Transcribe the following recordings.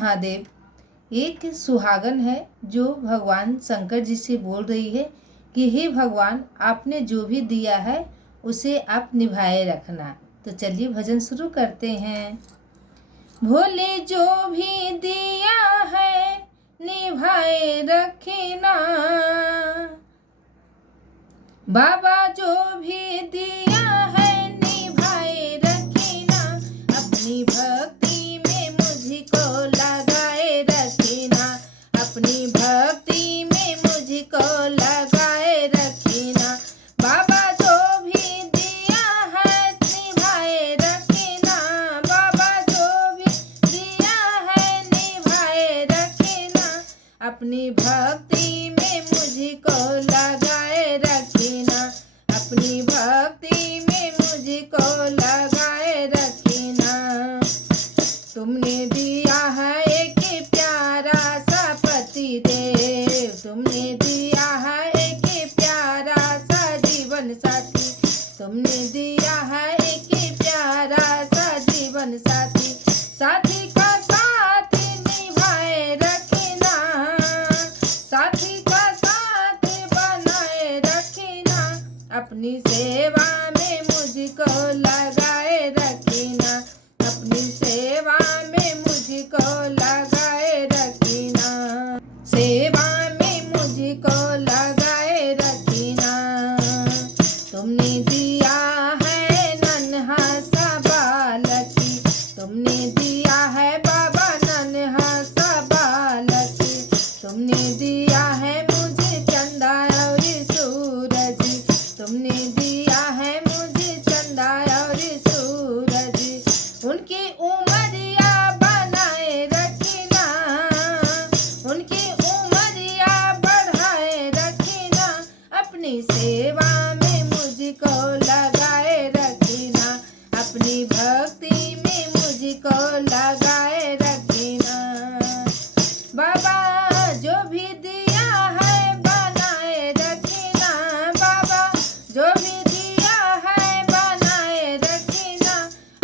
महादेव। एक सुहागन है जो भगवान शंकर जी से बोल रही है कि हे भगवान, आपने जो भी दिया है उसे आप निभाए रखना। तो चलिए भजन शुरू करते हैं। भोले जो भी दिया है निभाए रखना, बाबा जो भी दिया है निभाए रखना, अपनी भक्ति में मुझको लगाए रखना, अपनी भक्ति में मुझको लगाए रखना, बाबा जो भी दिया है निभाए रखना, बाबा जो भी दिया है निभाए रखना, अपनी भक्ति में मुझको लगाए रखना, अपनी भक्ति में मुझको लगाए रखना। तुमने दिया है एक प्यारा सा पति देव, तुमने दिया है एक प्यारा सा जीवन साथी, तुमने दिया है एक प्यारा सा जीवन साथी, साथी का साथ निभाए रखना, साथी का साथ बनाए रखना, अपनी सेवा में मुझको लगाए रखना, अपनी सेवा में मुझको लगाए रखना, सेवा में मुझको लगाए रखना। तुमने दिया है नन्हा सा बालकी, तुमने दिया है बाबा नन्हा सा बालकी, तुमने दिया है मुझे चंदा और सूरज, तुमने दिया है मुझे चंदा और सूरज, उनकी उमरिया बनाए रखना, उनकी उमरिया बढ़ाए रखना, अपनी सेवा में मुझको लगाए रखना, अपनी भक्ति में मुझको लगाए रखना, बाबा जो भी दिया है बनाए रखना, बाबा जो भी दिया है बनाए रखना,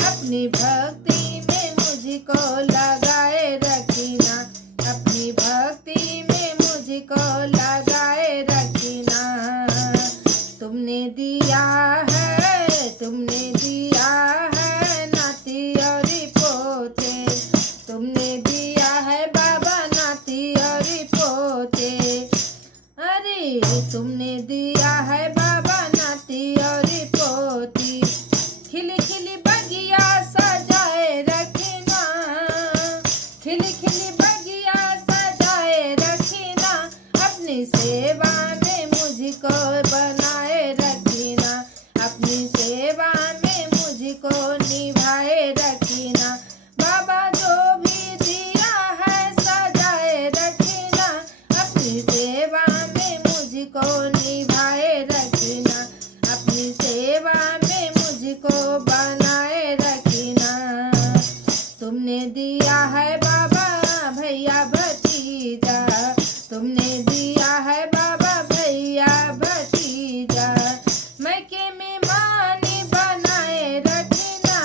अपनी भक्ति में मुझको लगाए रखना, अपनी भक्ति में मुझको लगाए रखना। तुमने दिया है, तुमने दिया है नाती और पोते, तुमने दिया है बाबा नाती और पोते, अरे तुमने दिया है बाबा नाती और पोती, खिली खिली बगिया सजाए रखना, खिली खिली बगिया सजाए रखना, अपनी सेवा में मुझको बनाए रखना, अपनी सेवा में मुझको निभाए रखना, बाबा जो भी दिया है सजाए रखना, अपनी सेवा में मुझको निभाए रखना, अपनी सेवा में मुझको बनाए रखना। तुमने दिया है बाबा भैया भतीजा, तुमने दिया है बाबा भैया भतीजा, मैके में मानी बनाए रखना,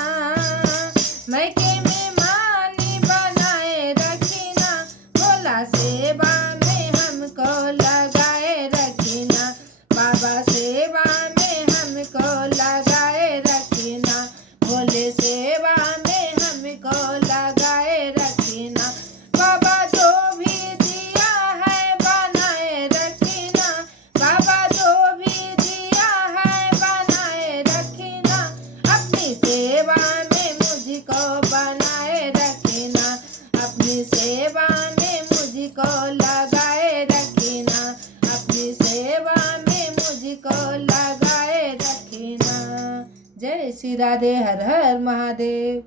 मैके में मानी बनाए रखना, भोला सेवा में हमको लगाए रखना, बाबा सेवा में हमको लगाए रखना, भोले सेवा में हमको लगाए रखना, बाबा जो भी दिया है बनाए रखना, बाबा जो भी दिया है बनाए रखना, अपनी सेवा में मुझको बनाए रखना, अपनी सेवा में मुझको लगाए रखना, अपनी सेवा में मुझको लगाए रखना। जय श्री राधे, हर हर महादेव।